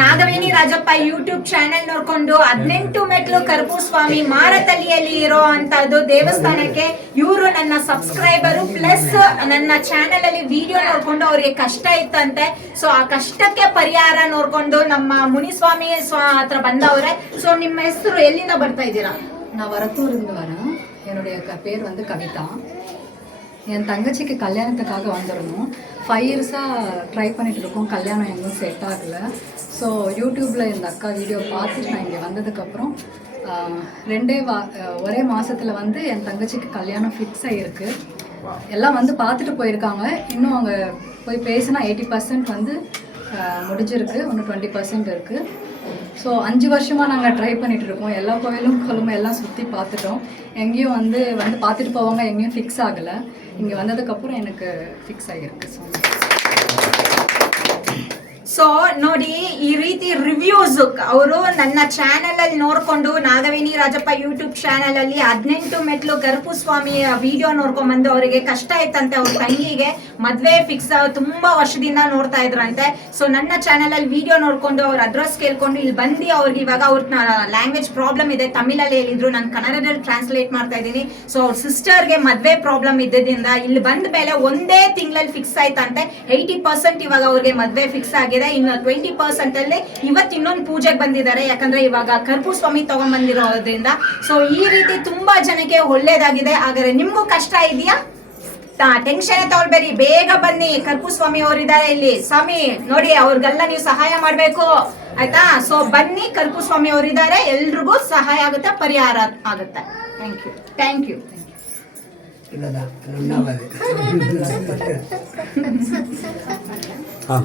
Nagaveni Rajappa YouTube channel ನೋಡ್ಕೊಂಡು 18 ಮೆಟ್ಲು ಕರ್ಪೂಸ್ವಾಮಿ ಮಾರತಳ್ಳಿಯಲ್ಲಿ ಇರೋ ಅಂತದ್ದು ದೇವಸ್ಥಾನಕ್ಕೆ ಇವರು ನನ್ನ ಸಬ್ಸ್ಕ್ರೈಬರು ಪ್ಲಸ್ ನನ್ನ ಚಾನೆಲ್ ಅಲ್ಲಿ ವಿಡಿಯೋ ನೋಡ್ಕೊಂಡು ಅವ್ರಿಗೆ ಕಷ್ಟ ಇತ್ತಂತೆ. ಸೊ ಆ ಕಷ್ಟಕ್ಕೆ ಪರಿಹಾರ ನೋಡ್ಕೊಂಡು ನಮ್ಮ ಮುನಿಸ್ವಾಮಿ ಹತ್ರ ಬಂದವ್ರೆ. ಸೊ ನಿಮ್ಮ ಹೆಸರು ಎಲ್ಲಿಂದ ಬರ್ತಾ ಇದ್ದೀರಾ? நான் வரத்தூர்ந்து வரேன். என்னுடைய பேர் வந்து கவிதா. என் தங்கச்சிக்கு கல்யாணத்துக்காக வந்துடணும். 5 இயர்ஸாக ட்ரை பண்ணிட்டு இருக்கோம், கல்யாணம் எங்கேயும் செட் ஆகலை. ஸோ யூடியூப்பில் இந்த அக்கா வீடியோ பார்த்துட்டு நான் இங்கே வந்ததுக்கப்புறம் ஒரே மாதத்தில் வந்து என் தங்கச்சிக்கு கல்யாணம் ஃபிக்ஸ் ஆகிருக்கு. எல்லாம் வந்து பார்த்துட்டு போயிருக்காங்க. இன்னும் அவங்க போய் பேசினா 80% வந்து முடிஞ்சிருக்கு, இன்னும் 20% இருக்குது. ஸோ 5 வருஷமாக நாங்கள் ட்ரை பண்ணிகிட்டு இருக்கோம். எல்லா கோயிலும் எல்லாம் சுற்றி பார்த்துட்டோம். எங்கேயும் வந்து பார்த்துட்டு போவாங்க, எங்கேயும் ஃபிக்ஸ் ஆகலை. இங்கே வந்ததுக்கப்புறம் எனக்கு ஃபிக்ஸ் ஆகிருக்கு. ಸೊ ನೋಡಿ, ಈ ರೀತಿ ರಿವ್ಯೂಸ್ ಅವರು ನನ್ನ ಚಾನೆಲ್ ಅಲ್ಲಿ ನೋಡ್ಕೊಂಡು ನಾಗವೇಣಿ ರಾಜಪ್ಪ ಯೂಟ್ಯೂಬ್ ಚಾನೆಲ್ ಅಲ್ಲಿ 18 ಮೆಟ್ಲು ಕರ್ಪೂಸ್ವಾಮಿ ವಿಡಿಯೋ ನೋಡ್ಕೊಂಡ್ ಬಂದು ಅವರಿಗೆ ಕಷ್ಟ ಆಯ್ತಂತೆ. ಅವ್ರ ತಂಗಿಗೆ ಮದ್ವೆ ಫಿಕ್ಸ್ ತುಂಬಾ ವರ್ಷದಿಂದ ನೋಡ್ತಾ ಇದ್ರಂತೆ. ಸೊ ನನ್ನ ಚಾನೆಲ್ ಅಲ್ಲಿ ವಿಡಿಯೋ ನೋಡ್ಕೊಂಡು ಅವ್ರ ಅಡ್ರೆಸ್ ಕೇಳ್ಕೊಂಡು ಇಲ್ಲಿ ಬಂದು ಅವ್ರಿಗೆ ಇವಾಗ ಅವ್ರ ಲ್ಯಾಂಗ್ವೇಜ್ ಪ್ರಾಬ್ಲಮ್ ಇದೆ, ತಮಿಳಲ್ಲಿ ಹೇಳಿದ್ರು, ನಾನು ಕನ್ನಡದಲ್ಲಿ ಟ್ರಾನ್ಸ್ಲೇಟ್ ಮಾಡ್ತಾ ಇದ್ದೀನಿ. ಸೊ ಅವ್ರ ಸಿಸ್ಟರ್ಗೆ ಮದ್ವೆ ಪ್ರಾಬ್ಲಮ್ ಇದ್ದಿದ್ದರಿಂದ ಇಲ್ಲಿ ಬಂದ ಮೇಲೆ ಒಂದೇ ತಿಂಗಳಲ್ಲಿ ಫಿಕ್ಸ್ ಆಯ್ತಂತೆ. 80% ಇವಾಗ ಅವ್ರಿಗೆ ಮದ್ವೆ ಫಿಕ್ಸ್ ಆಗಿದೆ. ಇನ್ನು 20% ಅಲ್ಲಿ ಇವತ್ತು ಇನ್ನೊಂದು ಪೂಜೆಗೆ ಬಂದಿದ್ದಾರೆ, ಯಾಕಂದ್ರೆ ಇವಾಗ ಕರ್ಪೂಸ್ವಾಮಿ ತಗೊಂಡ್ ಬಂದಿರೋದ್ರಿಂದ. ಸೊ ಈ ರೀತಿ ತುಂಬಾ ಜನಕ್ಕೆ ಒಳ್ಳೇದಾಗಿದೆ. ಹಾಗಾದ್ರೆ ನಿಮ್ಗೂ ಕಷ್ಟ ಇದೆಯಾ? ಟೆನ್ಷನ್ ತಗೊಳ್ಬೇಡಿ, ಬೇಗ ಬನ್ನಿ. ಕರ್ಪೂಸ್ವಾಮಿ ಅವರಿದ್ದಾರೆ ಇಲ್ಲಿ. ಸ್ವಾಮಿ ನೋಡಿ, ಅವ್ರಿಗೆಲ್ಲ ನೀವು ಸಹಾಯ ಮಾಡ್ಬೇಕು, ಆಯ್ತಾ? ಸೊ ಬನ್ನಿ, ಕರ್ಪೂಸ್ವಾಮಿ ಅವರಿದ್ದಾರೆ, ಎಲ್ರಿಗೂ ಸಹಾಯ ಆಗುತ್ತೆ, ಪರಿಹಾರ ಆಗುತ್ತೆ. Thank you. हाँ